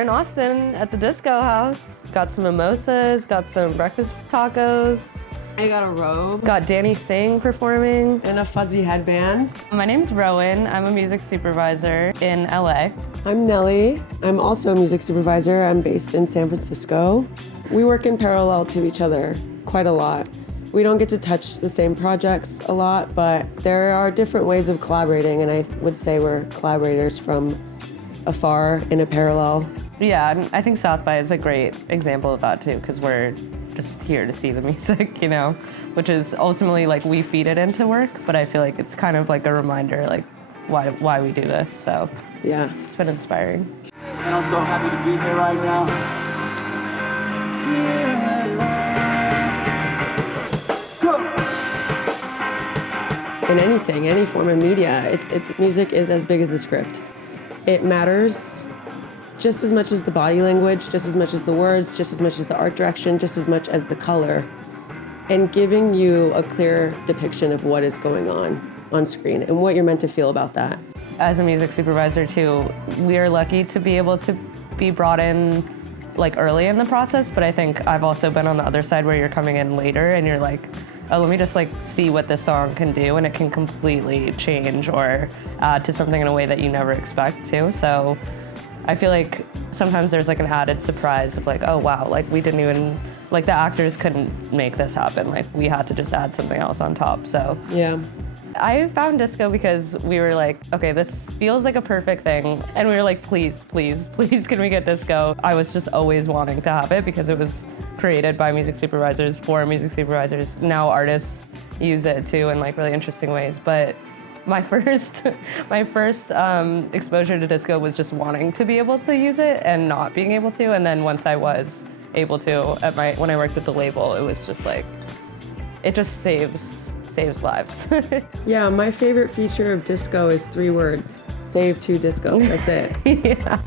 We're in Austin at the Disco House. Got some mimosas, got some breakfast tacos. I got a robe. Got Danny Singh performing. And a fuzzy headband. My name's Rowan. I'm a music supervisor in LA. I'm Nellie. I'm also a music supervisor. I'm based in San Francisco. We work in parallel to each other quite a lot. We don't get to touch the same projects a lot, but there are different ways of collaborating, and I would say we're collaborators from afar in a parallel. Yeah, and I think South by is a great example of that too, because we're just here to see the music, you know, which is ultimately like we feed it into work, but I feel like it's kind of like a reminder like why we do this, so yeah, it's been inspiring. And I'm so happy to be here right now. In anything, any form of media, it's music is as big as the script. It matters just as much as the body language, just as much as the words, just as much as the art direction, just as much as the color, and giving you a clear depiction of what is going on screen and what you're meant to feel about that. As a music supervisor too, we are lucky to be able to be brought in like early in the process, but I think I've also been on the other side where you're coming in later and you're like, oh, let me just like see what this song can do, and it can completely change or add to something in a way that you never expect to. So I feel like sometimes there's like an added surprise of like, oh wow, like we didn't even, like the actors couldn't make this happen. Like we had to just add something else on top, so. Yeah. I found disco because we were like, okay, this feels like a perfect thing. And we were like, please, please, please, can we get disco? I was just always wanting to have it because it was created by music supervisors for music supervisors. Now artists use it too in like really interesting ways. But my first exposure to disco was just wanting to be able to use it and not being able to. And then once I was able to, when I worked at the label, it was just like, it just saves lives. Yeah, my favorite feature of disco is 3 words. Save to disco, that's it. Yeah.